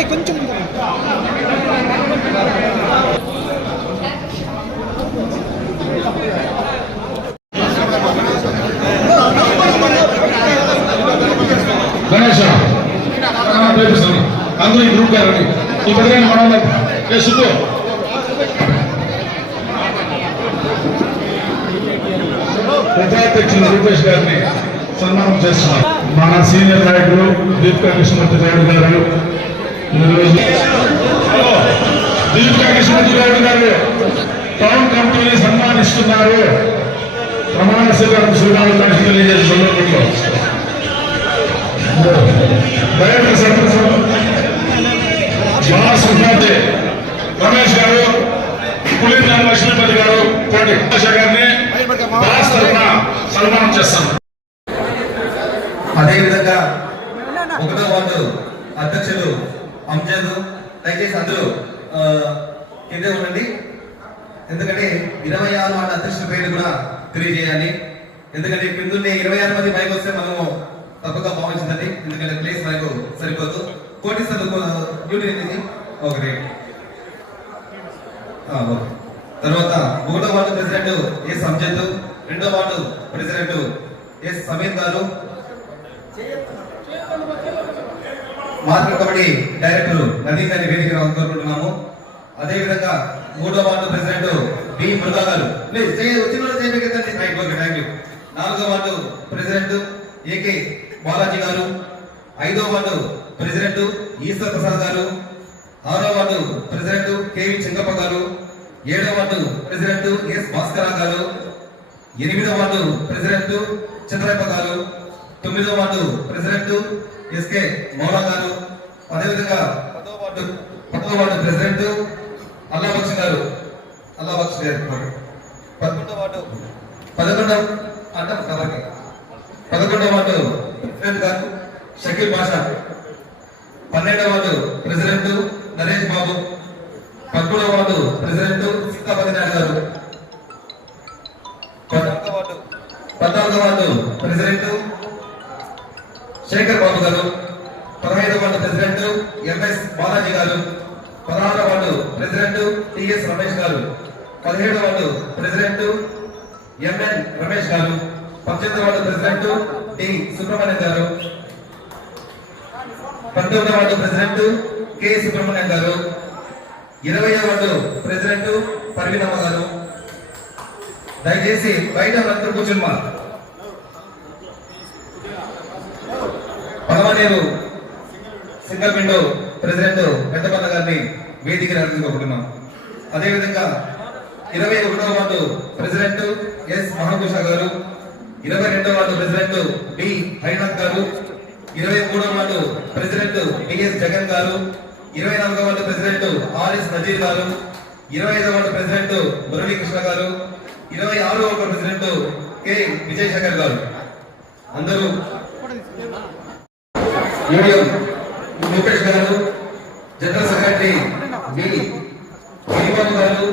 అదే కొంచెం అందరూ ఈ గ్రూప్ గారు ఈ పెద్దగా మన ఏ సుబ్బు? ప్రజాధ్యక్షులు రూపేష్ గారిని సన్మానం చేస్తున్నారు మన సీనియర్ నాయకులు దీప్ కృష్ణమూర్తి నాయుడు గారు ఈరోజు హలో, గారు టౌన్ కమిటీని సన్మానిస్తున్నారు ప్రమాణ స్వీకారం శ్రీరాములు తెలియజేసే సందర్భంలో డైరెక్టర్ సర్పంచ్ మా రమేష్ గారు పులిందాన్ లక్ష్మీపతి గారు కోటి గారిని సన్మానం చేస్తాను అదేవిధంగా ఒకటో వార్డు అంజద్ దయచేసి అందరూ కిందే ఉండండి. ఎందుకంటే ఇరవై ఆరు వార్డు అధ్యక్షుల పేరు కూడా తెలియజేయాలి. ఎందుకంటే కిందుండే ఇరవై ఆరు మంది పైకి వస్తే మనము తప్పగా భావించిందండి ఎందుకంటే ప్లేస్ మనకు సరిపోదు. కోటి చదువు డ్యూటీ అనేది ఒకటి ఓకే. తర్వాత ఒకటో వార్డు ప్రెసిడెంట్ ఎస్ అంజద్. రెండో వార్డు ప్రెసిడెంట్ ఎస్ సమీర్ గారు. మార్కెట్ కమిటీ డైరెక్టర్ నదీం గారి వేదిక కోరుకుంటున్నాము అదేవిధంగా మూడో వార్డు ప్రెసిడెంట్ డి మురుగా గారు వచ్చిన థ్యాంక్ యూ నాలుగో వార్డు ప్రెసిడెంట్ ఏకే బాలాజీ గారు. ఐదో వార్డు ప్రెసిడెంట్ ఈశ్వర్ ప్రసాద్ గారు. ఆరో వార్డు ప్రెసిడెంట్ కేవి చింగప్ప గారు. ఏడో వార్డు ప్రెసిడెంట్ ఎస్ భాస్కర్ గారు. ఎనిమిదో వార్డు ప్రెసిడెంట్ చంద్రయ్య గారు. తొమ్మిదో వార్డు ప్రెసిడెంట్ ఎస్కే మౌలా గారు. అదేవిధంగా పదో వార్డు ప్రెసిడెంట్ అల్లా ప్రెసిడెంట్ గారు గారు అల్లాబక్ష గారు పదకొండో వార్డు పదకొండవ అంటాం కాబట్టి. పదకొండవ వార్డు ప్రెసిడెంట్ గారు షకీల్ బాషా పన్నెండవ వార్డు ప్రెసిడెంట్ నరేష్ బాబు. పదమూడవ వార్డు ప్రెసిడెంట్ సీతాపతి నాయుడు గారు. పద్నాలుగో వార్డు ప్రెసిడెంట్ శేఖర్ బాబు గారు. ఎంఎస్ బాలాజీ గారు పదహారవ వార్డు ప్రెసిడెంట్ టిఎస్ రమేష్ గారు పదిహేడవ వార్డు ప్రెసిడెంట్ ఎంఎన్ రమేష్ గారు పద్దెనిమిది వార్డు ప్రెసిడెంట్ టి సుబ్రహ్మణ్యం గారు పంతొమ్మిదో వార్డు ప్రెసిడెంట్ కె సుబ్రహ్మణ్యం గారు ఇరవై వార్డు ప్రెసిడెంట్ పర్వీనమ్మ గారు. దయచేసి బయట అందరూ కూర్చున్నా పదవనేరు సింగల్ విండో ప్రెసిడెంట్ పెద్దపల్ల గారిని వేదిక నిర్వహించుకుంటున్నాం అదేవిధంగా ఇరవై ఒకటో వార్డు ప్రెసిడెంట్ ఎస్ మహాభూష గారు ఇరవై రెండో వార్డు ప్రెసిడెంట్ బి హరినాథ్ గారు ఇరవై మూడో వార్డు ప్రెసిడెంట్ బిఎస్ జగన్ గారు ఇరవై నాలుగో వార్డు ప్రెసిడెంట్ ఆర్ఎస్ నజీర్ గారు ఇరవై ఐదో వార్డు ప్రెసిడెంట్ మురళీకృష్ణ గారు ఇరవై ఆరో వార్డు ప్రెసిడెంట్ కె విజయశేఖర్ గారు. అందరూ. యూడిఎం ముఖేష్ గారు జనరల్ సెక్రటరీ బి గిరిబాబు గారు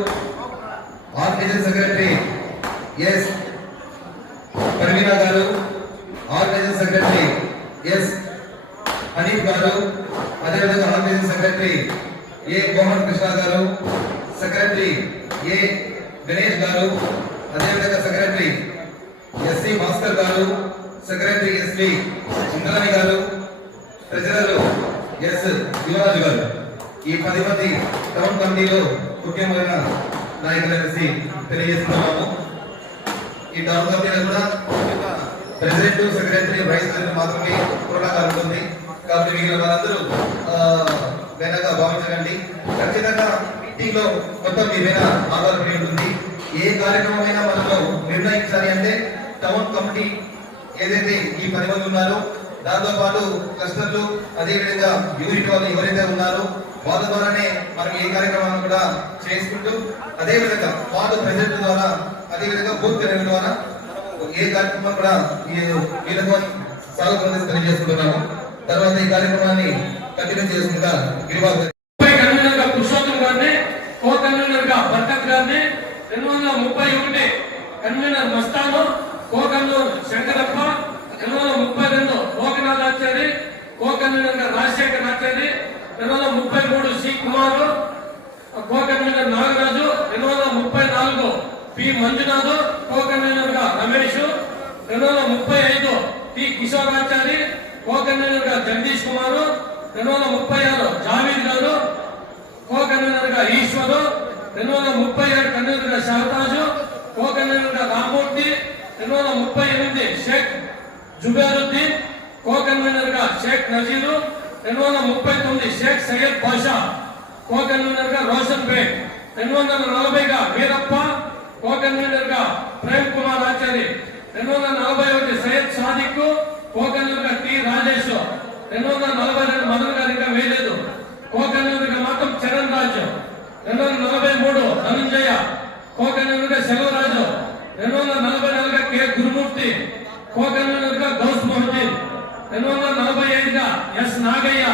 ఆర్గనైజింగ్ సెక్రటరీ ఎస్ పర్వీనా గారు organising secretary yes Hanif garu అదేవిధంగా organising secretary A Mohan Krishna garu secretary A Ganesh గారు అదేవిధంగా సెక్రటరీ ఎస్సి భాస్కర్ గారు సెక్రటరీ ఎస్వి ఇంద్రాణి గారు ట్రెజరర్ ఎస్ యువరాజు గారు ఈ పది మంది టౌన్ కమిటీలో ముఖ్యమైన నాయకులు అనేసి తెలియజేస్తున్నాము ఈ టౌన్ కమిటీలో కూడా ప్రెసిడెంట్ సెక్రటరీ వైస్ ప్రెసిడెంట్ మాత్రమే కూడా కలుగుతుంది. కాబట్టి మిగిలిన వారందరూ వేరేగా భావించకండి. ఖచ్చితంగా మీటింగ్లో మొత్తం మీ మీద ఆధారపడి ఉంటుంది. ఏ కార్యక్రమమైనా మనలో నిర్ణయించాలి అంటే టౌన్ కమిటీ ఏదైతే ఈ పది మంది ఉన్నారో దాంతో పాటు క్లస్టర్లు అదేవిధంగా యూనిట్ వాళ్ళు ఎవరైతే ఉన్నారో వాళ్ళ ద్వారానే మనం ఈ కార్యక్రమాన్ని కూడా చేసుకుంటూ అదే విధంగా వాళ్ళు ప్రజెంట్ ద్వారా అదే విధంగా బూత్ కమిటీ ద్వారా ఏ కార్యక్రమం కూడా ఈ వీళ్ళతో సాగుతుందని తెలియజేసుకుంటున్నాము తర్వాత ఈ కార్యక్రమాన్ని కంటిన్యూ చేసుకుంటా గిరిబాబు పురుషోత్తం గారిని కో కన్వీనర్గా భర్తక్ గారిని రెండు వందల ముప్పై ఒకటి కన్వీనర్ మస్తాను కోకన్నూరు శంకరప్ప రెండు వందల ముప్పై రెండు లోకనాథాచారి కో కన్వీనర్గా రాజశేఖర్ ఆచారి రెండు వందల ముప్పై మూడు సి కుమారు కోకన్వీనర్ నాగరాజు రెండు వందల ముప్పై నాలుగు పి మంజునాథ్ కోకన్వీనర్గా రమేష్ రెండు వందల ముప్పై ఐదు టి కిషోరాచారి కో కన్వీనర్గా జగదీష్ కుమార్ రెండు వందల ముప్పై ఆరు జావీద్ గారు కోకన్వీనర్గా ఈశ్వరు రెండు వందల ముప్పై ఏడు కన్వీనర్గా షహతాజు కోకన్వీనర్గా రామూర్తి రెండు వందల ముప్పై ఎనిమిది షేక్ జుబేరుద్దీన్ కోకన్వీనర్గా షేక్ నజీరు రెండు వందల ముప్పై తొమ్మిది షేక్ సయ్యద్ బాషా కో కన్వీనర్గా రోషన్ బేగ్ రెండు వందల నలభైగా వీరప్ప కో కన్వీనర్గా ప్రేమ్ కుమార్ ఆచారి రెండు వందల నలభై ఒకటి సయ్యద్ సాదిక్ కో కన్వీనర్గా టి రాజేష్ రెండు వందల నలభై రెండు మదన్ గారు ఇంకా వేయలేదు. కో కన్వీనర్గా మాత్రం చరణ్ రాజు రెండు వందల నలభై మూడు ధనుంజయ కో కన్వీనర్గా సెలవరాజు రెండు వందల నలభై నాలుగు కె గురుమూర్తి కో కన్వీనర్గా గౌస్ మొహద్దీన్ రెండు వందల నలభై ఐదుగా S Nagaiah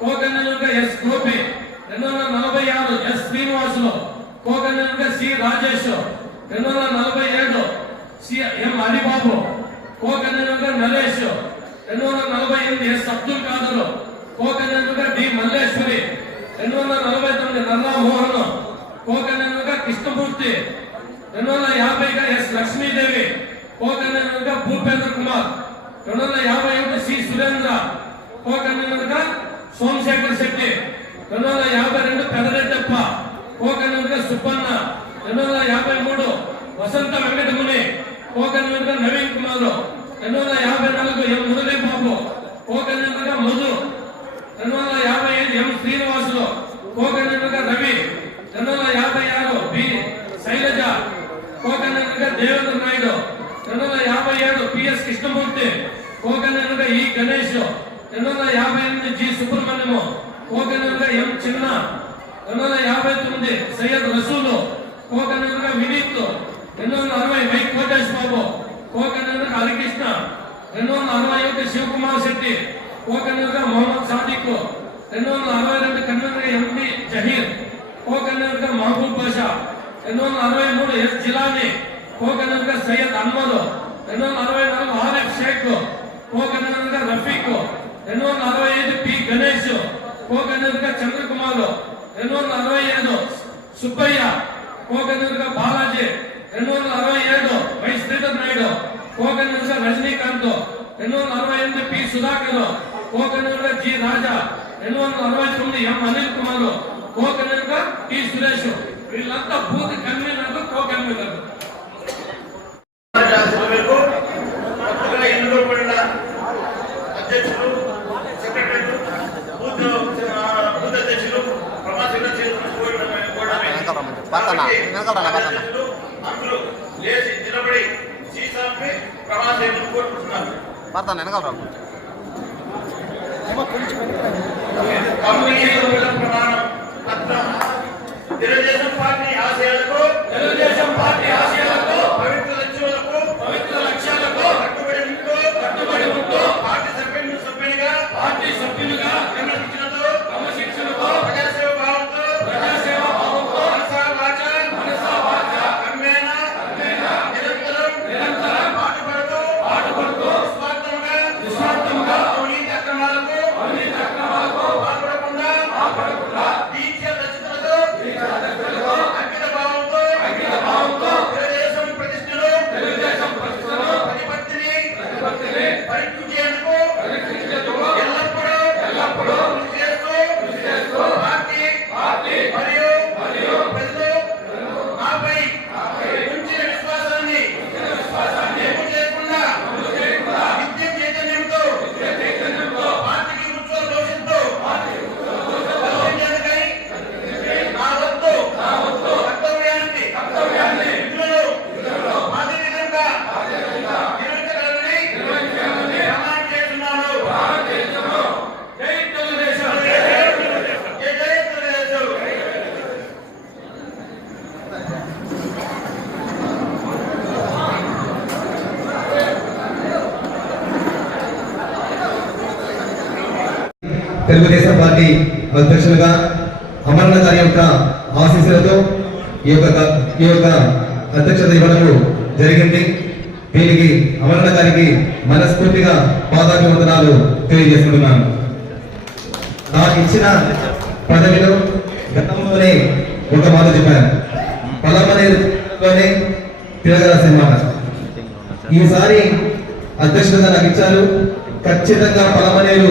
co S Gopi రెండు వందల నలభై ఆరు S Srinivasulu co C Rajesh రెండు వందల నలభై ఏడు C M Haribabu co convener Naresh రెండు వందల నలభై ఎనిమిది S Abdul Khader co D Malleswari రెండు వందల నలభై తొమ్మిది నల్లా మోహన్ కో కృష్ణమూర్తి రెండు వందల యాభైగా ఎస్ లక్ష్మీదేవి కో భూపేంద్ర కుమార్. రెండు వందల యాభై ఒకటి C Surendra co convener Somasekhar Shetty. రెండు వందల యాభై రెండు పెదరెడ్డప్ప కో సుబ్బన్న. రెండు వందల యాభై మూడు వసంత వెంకటముని కో నవీన్ కుమార్. రెండు వందల యాభై నాలుగు ఎం మురళీ బాబు కో మధు. రెండు వందల యాభై ఐదు ఎం శ్రీనివాసులు కో రవి. రెండు వందల యాభై ఆరు బి శైలజ కో దేవేంద్ర నాయుడు. రెండు వందల యాభై ఏడు పిఎస్ కృష్ణమూర్తి. కో ఈ గణేష్ రెండు వందల యాభై ఎనిమిది జి సుబ్రహ్మణ్యము కో ఎం చిన్న రెండు వందల యాభై తొమ్మిది సయ్యద్ రసూలు కో వినీత్ రెండు వందల అరవై వై కోటేష్ బాబు కో హరికృష్ణ రెండు వందల అరవై ఒకటి శివకుమార్ శెట్టి కో మొహమ్మద్ సాదిక్ రెండు వందల అరవై రెండు convener MP Zaheer co Mahaboob Basha రెండు వందల అరవై మూడు ఎస్ జిలాని కో సయ్యద్ అహ్మద్ రెండు వందల అరవై నాలుగు RF Sheikh co convener Rafiq రెండు వందల అరవై ఐదు P Ganesh co convener Chandrakumar రెండు వందల అరవై ఏడు సుబ్బయ్య కో కన్వీనర్ బాలాజీ రెండు వందల అరవై ఏడు Y Sridhar Naidu co convener Rajinikanth రెండు వందల అరవై ఎనిమిది P Sudhakar co convener G Raja రెండు వందల అరవై తొమ్మిది M Anil Kumar co convener T Suresh. వీళ్ళంతా బూత్ కన్వీనర్ కో కన్వీనర్ శాసనం మేరకు కొత్తగా ఎన్నుకోబడిన అధ్యక్షులు సెక్రటరీలు బూత్ ఆ, బూత్ అధ్యక్షులు ప్రమాసంగా చేసుకుని పక్కన, వెనకాల రా, పక్కన. అందరూ లేచి నిలబడి సీసాపై ప్రమాసం కోరుకుంటున్నారు పడతాను వెనకాల రా. తెలుగుదేశం పార్టీ అధ్యక్షులుగా అమరనాథ్ గారి యొక్క ఆశీస్సులతో ఈ యొక్క ఈ యొక్క అధ్యక్షత ఇవ్వడము జరిగింది. దీనికి అమరణ గారికి మనస్ఫూర్తిగా పాదాభివందనాలు తెలియజేసుకుంటున్నాను. నాకు ఇచ్చిన పదవిలో గతంలోనే ఒక మాట చెప్పాను. పలమనేరులోనే తిరగరాసిన మాట ఈసారి అధ్యక్షత నాకు ఇచ్చారు. ఖచ్చితంగా పలమనేరు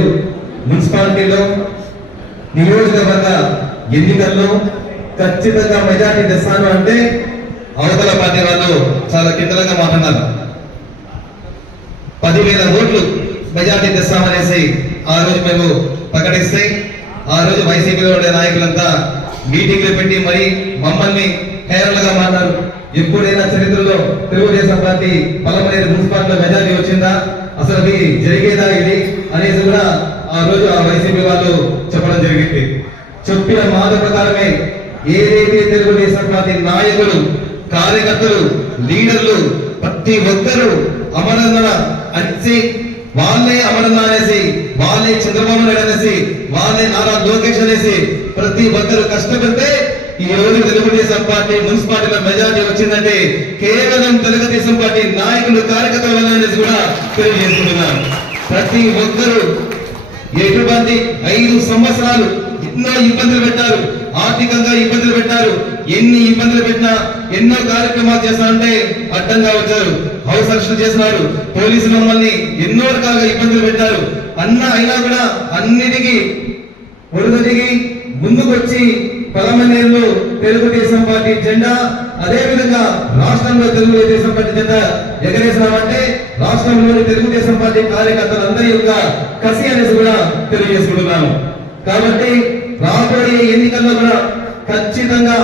మున్సిపాలిటీలో నియోజకవర్గ ఎన్నికల్లో ఖచ్చితంగా మెజార్టీ తెస్తాను అంటే అవతల పార్టీ వాళ్ళు చాలా కిందలుగా మాట్లాడారు. పదివేల ఓట్లు మెజార్టీ తెస్తామనేసి ఆ రోజు మేము ప్రకటిస్తే ఆ రోజు వైసీపీలో ఉండే నాయకులంతా మీటింగ్లు పెట్టి మరి మమ్మల్ని హేరలుగా మాట్లాడు ఎప్పుడైనా చరిత్రలో తెలుగుదేశం పార్టీ పలమనేరు మున్సిపాలిటీలో మెజార్టీ వచ్చిందా? అసలు అది జరిగేదా ఇది అనేసి కూడా ఆ రోజు ఆ వైసీపీ వాళ్ళు చెప్పడం జరిగింది మాట ప్రకారమే ఏదైతే తెలుగుదేశం పార్టీ నాయకులు కార్యకర్తలు లీడర్లు ప్రతి ఒక్కరూ అమరణ అనేసి వాళ్ళే అమరణ అనేసి వాళ్ళే చంద్రబాబు నాయుడు అనేసి వాళ్ళే నారా లోకేష్ అనేసి ప్రతి ఒక్కరు కష్టపడితే ఈ రోజు తెలుగుదేశం పార్టీ మున్సిపాలిటీలో మెజార్టీ వచ్చిందంటే కేవలం తెలుగుదేశం పార్టీ నాయకులు కార్యకర్తల వల్ల అనేసి కూడా తెలియజేసుకుంటున్నారు ప్రతి ఒక్కరూ ఎటువంటి ఐదు సంవత్సరాలు ఎన్నో ఇబ్బందులు పెట్టారు. ఆర్థికంగా ఇబ్బందులు పెట్టారు. ఎన్ని ఇబ్బందులు పెట్టినా ఎన్నో కార్యక్రమాలు చేస్తారంటే అడ్డంగా వచ్చారు. హౌస్ అరెస్టులు చేసినారు పోలీసులు మమ్మల్ని ఎన్నో రకాలుగా ఇబ్బందులు పెట్టారు. అన్న అయినా కూడా అన్నిటికీ ఒడుదొడిగి ముందుకొచ్చి పలమనేరులో తెలుగుదేశం పార్టీ జెండా అదే విధంగా రాష్ట్రంలో తెలుగుదేశం పార్టీ జెండా ఎగరేసినామంటే రాష్ట్రంలోని తెలుగుదేశం పార్టీ కార్యకర్తలందరి యొక్క కసి అనేసి కూడా తెలియజేసుకుంటున్నాను. కాబట్టి రాబోయే ఎన్నికల్లో కూడా ఖచ్చితంగా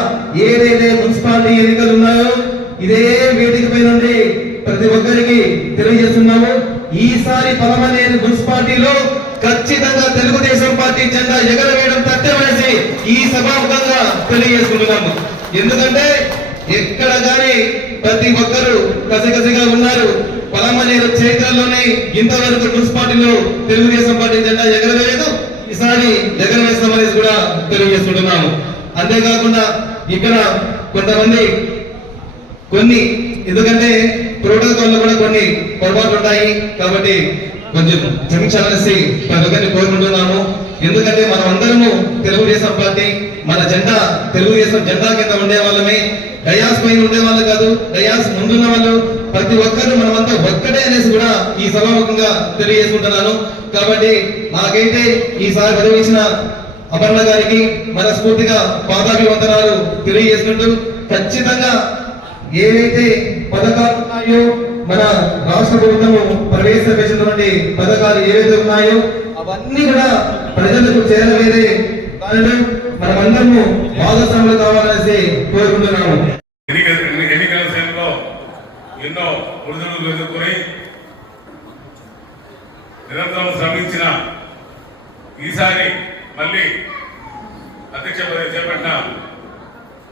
ఏదైతే మున్సిపాలిటీ ఎన్నికలు ఉన్నాయో ఇదే వేదికపై నుండి ప్రతి ఒక్కరికి తెలియజేస్తున్నాము. ఈసారి పలమనేరు మున్సిపాలిటీలో ఖచ్చితంగా తెలుగుదేశం పార్టీ జెండా ఎగరవేయడం తథ్యమనేసి ఈ సభాముఖంగా తెలియజేసుకుంటున్నాము. ఎందుకంటే ఎక్కడ గాని ప్రతి ఒక్కరు కసిగసిగా ఉన్నారు. పలమనేరు చరిత్రలోనే ఇంతవరకు మున్సిపాలిటీలో తెలుగుదేశం పార్టీ జెండా ఎగరవేయలేదు. ఈసారి ఎగరవేస్తామనేసి కూడా తెలియజేస్తున్నాము అంతేకాకుండా ఇక్కడ కొంతమంది కొన్ని ఎందుకంటే ప్రోటోకాల్లో కూడా కొన్ని పొరపాట్లు ఉంటాయి కాబట్టి కొంచెం క్షమించాలనేసి ప్రతి ఒక్కరిని కోరుకుంటున్నాము. ఎందుకంటే మనం అందరము తెలుగుదేశం పార్టీ మన జెండా తెలుగుదేశం జెండా కింద ఉండే వాళ్ళమే డయాస్ పైన ఉండే వాళ్ళు కాదు డయాస్ ముందున్న వాళ్ళు ప్రతి ఒక్కరు మనమంతా ఒక్కటే అనేసి కూడా ఈ సభాముఖంగా తెలియజేసుకుంటున్నాను. కాబట్టి నాకైతే ఈసారి పదవి అపర్ణ గారికి మనస్ఫూర్తిగా పాదాభివందనాలు తెలియజేసుకుంటూ ఖచ్చితంగా ఏవైతే పథకాలు ఉన్నాయో మన రాష్ట్ర ప్రభుత్వము ప్రవేశపెట్టినటువంటి పథకాలు ఏవైతే ఉన్నాయో అవన్నీ కూడా ప్రజలకు చేరవేరే దానిలో మనమందరము భాగస్వాములు కావాలనేసి కోరుకుంటున్నాము. ఎన్నో ఒడిదుడులు ఎదుర్కొని నిరంతరం శ్రమించిన ఈసారి మళ్ళీ అధ్యక్ష పదవి చేపట్టిన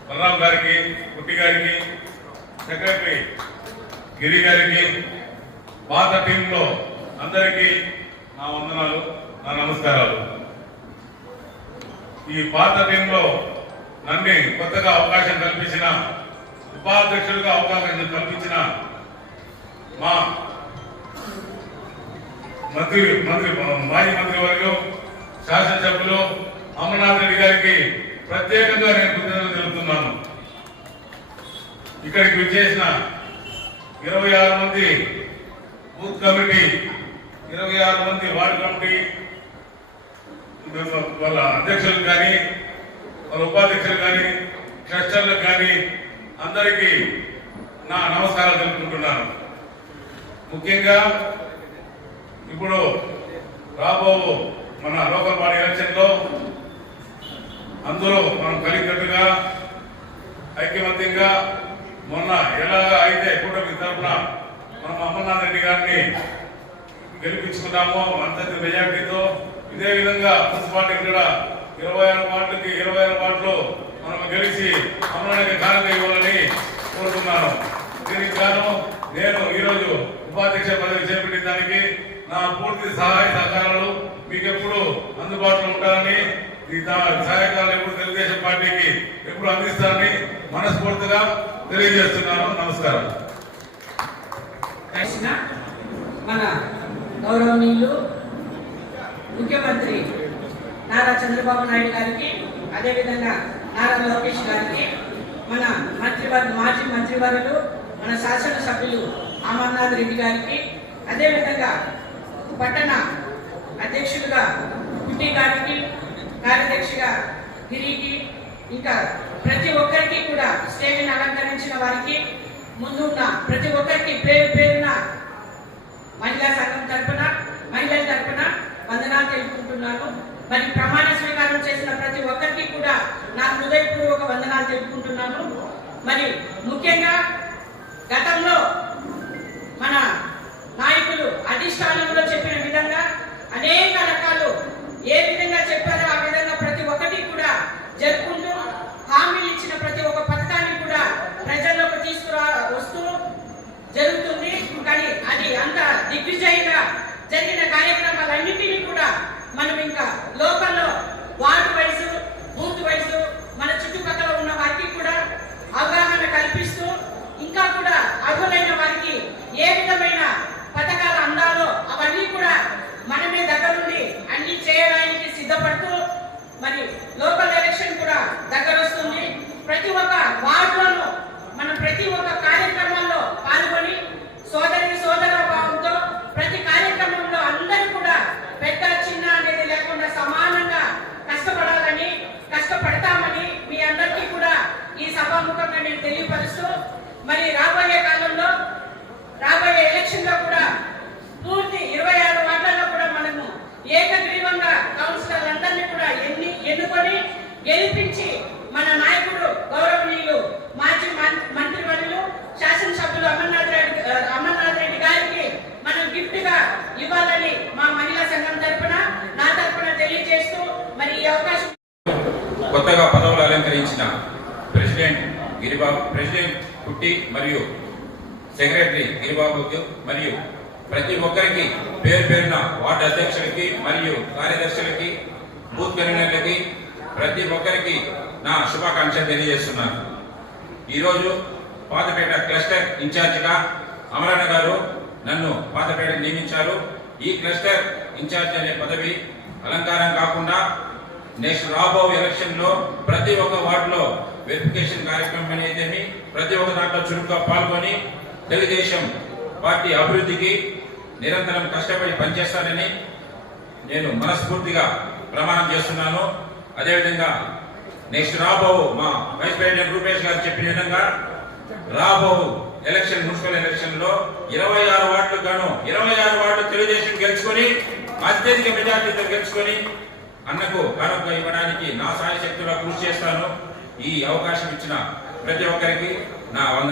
బలరాం గారికి కుట్టి గారికి సెక్రటరీ గిరి గారికి పాత టీంలో అందరికీ నా వందనాలు నా నమస్కారాలు. ఈ పాత టీంలో నన్ను కొత్తగా అవకాశం కల్పించిన ఉపాధ్యక్షుడిగా అవకాశం కల్పించిన మా మంత్రి మంత్రి మాజీ మంత్రి వారిలో శాసనసభ్యులు అమర్నాథ్ రెడ్డి గారికి ప్రత్యేకంగా నేను కృతజ్ఞతలు తెలుపుతున్నాను. ఇక్కడికి విచ్చేసిన ఇరవై ఆరు మంది బూత్ కమిటీ ఇరవై ఆరు మంది వార్డు కమిటీ వాళ్ళ అధ్యక్షులకు కానీ వాళ్ళ ఉపాధ్యక్షులు కానీ ట్రస్టర్లకు కానీ అందరికీ నా నమస్కారాలు తెలుపుకుంటున్నాను. ముఖ్యంగా ఇప్పుడు రాబో మన లోకల్ బాడీ ఎలక్షన్లో అందులో అందరూ మనం కలిగట్టుగా ఐక్యమత్యంగా మొన్న ఎలాగా అయితే కూటమి తరఫున మనం అమర్నాథ్ రెడ్డి గారిని గెలిపించుకున్నామో అంతర్జాతీయ మెజార్టీతో ఇదే విధంగా మున్సిపాలిటీ కూడా ఇరవై ఆరు వార్డులకి ఇరవై ఆరు వార్డులు మనం గెలిచి అమరానికి ఘనత ఇవ్వాలని కోరుతున్నాను. దీనికి గాను నేను ఈరోజు ఉపాధ్యక్ష పదవి చేపట్టిన దానికి నా పూర్తి సహాయ సహకారాలు మీకు ఎప్పుడు అందుబాటులో ఉంటారని సహాయకాలు ఎప్పుడు తెలుగుదేశం పార్టీకి ఎప్పుడు అందిస్తారని మనస్ఫూర్తిగా తెలియజేస్తున్నాను. నమస్కారం. మన గౌరవనీయులు ముఖ్యమంత్రి నారా చంద్రబాబు నాయుడు గారికి అదేవిధంగా నారా లోకేష్ గారికి మన మంత్రివర్గ మాజీ మంత్రివర్యులు మన శాసనసభ్యులు అమర్నాథ్ రెడ్డి గారికి అదేవిధంగా పట్టణ అధ్యక్షులుగా పుట్టి గారికి కార్యదర్శిగా గిరికి ఇంకా ప్రతి ఒక్కరికి కూడా స్టేజ్ని అలంకరించిన వారికి ముందున్న ప్రతి ఒక్కరికి పేరు పేరున మహిళా సంఘం తరపున మహిళల తరపున వందనాలు తెలుపుకుంటున్నాను. మరి ప్రమాణ స్వీకారం చేసిన ప్రతి ఒక్కరికి కూడా నా హృదయపూర్వక వందనాలు తెలుపుకుంటున్నాను. మరి ముఖ్యంగా గతంలో మన నాయకులు అధిష్టానంలో చెప్పిన విధంగా అనేక రకాలు ఏ విధంగా చెప్పారో ఆ విధంగా ప్రతి ఒక్కటి కూడా జరుపుకుంటూ హామీలు ఇచ్చిన ప్రతి ఒక్క పథకాన్ని కూడా ప్రజల్లోకి తీసుకురా వస్తూ జరుగుతుంది. కానీ అది అంత దిగ్విజయంగా జరిగిన కార్యక్రమాలన్నింటినీ కూడా మనం ఇంకా లోకల్లో వార్డు వైజ్ బూత్ వైజ్ మన చుట్టుపక్కల ఉన్న వారికి కూడా అవగాహన కల్పిస్తూ ఇంకా కూడా అర్హులైన వారికి ఏ విధమైన పథకాలు అందాలో అవన్నీ కూడా మనమే దగ్గరుండి అన్ని చేయడానికి సిద్ధపడుతూ మరి లోకల్ ఎలక్షన్ కూడా దగ్గర వస్తుంది ప్రతి ఒక్క వార్డులను మనం ప్రతి ఒక్క కార్యక్రమం పాల్గొని సోదరి సోదర భావంతో ప్రతి కార్యక్రమంలో అందరూ కూడా పెద్ద చిన్న అనేది లేకుండా సమానంగా కష్టపడాలని కష్టపడతామని మీ అందరికీ కూడా ఈ సభాముఖంగా నేను తెలియపరుస్తూ మరి రాబోయే కాలంలో రాబోయే ఎలక్షన్లో కూడా పూర్తి ఇరవై ఆరు వార్డులలో కూడా మనము ఏకగ్రీవంగా కౌన్సిలర్ అందరినీ కూడా ఎన్ని ఎన్నుకొని గెలిపించి మన నాయకుడు గౌరవనీయులు మాజీ మం- మంత్రివర్యులు శాసనసభ్యులు అమర్నాథ్ రెడ్డి అమర్నాథ్ రెడ్డి గారికి మనం గిఫ్ట్గా ఇవ్వాలని మా మహిళా సంఘం తరపున నా తరపున తెలియజేస్తూ మరి ఈ అవకాశం కొత్తగా పదవులు అలంకరించిన ప్రెసిడెంట్ గిరిబాబు ప్రెసిడెంట్ పుట్టి మరియు సెక్రటరీ గిరిబాబు మరియు ప్రతి ఒక్కరికి పేరు పేరున వార్డు అధ్యక్షులకి మరియు కార్యదర్శులకి బూత్ కన్వీనర్లకి ప్రతి ఒక్కరికి నా శుభాకాంక్షలు తెలియజేస్తున్నాను. ఈరోజు పాతపేట క్లస్టర్ ఇన్ఛార్జిగా అమరణ గారు నన్ను పాతపేట నియమించారు. ఈ క్లస్టర్ ఇన్ఛార్జ్ అనే పదవి అలంకారం కాకుండా నెక్స్ట్ రాబో ఎలక్షన్లో ప్రతి ఒక్క వార్డులో వెరిఫికేషన్ కార్యక్రమం అనేదేమి ప్రతి ఒక్క దాంట్లో చురుగ్గా పాల్గొని తెలుగుదేశం పార్టీ అభివృద్ధికి నిరంతరం కష్టపడి పనిచేస్తానని నేను మనస్ఫూర్తిగా ప్రమాణం చేస్తున్నాను. అదేవిధంగా నెక్స్ట్ రాబో మా వైస్ ప్రెసిడెంట్ రూపేష్ గారు చెప్పిన విధంగా రాబో ఎలక్షన్ మున్సిపల్ ఎలక్షన్లో ఇరవై ఆరు వార్డులకు గాను ఇరవై ఆరు వార్డు తెలుగుదేశం గెలుచుకొని అత్యధిక మెజార్టీతో గెలుచుకొని అన్నకు కనుక ఇవ్వడానికి నా సాయశక్తుల కృషి చేస్తాను. ఈ అవకాశం ఇచ్చిన ప్రతి ఒక్కరికి నా వంద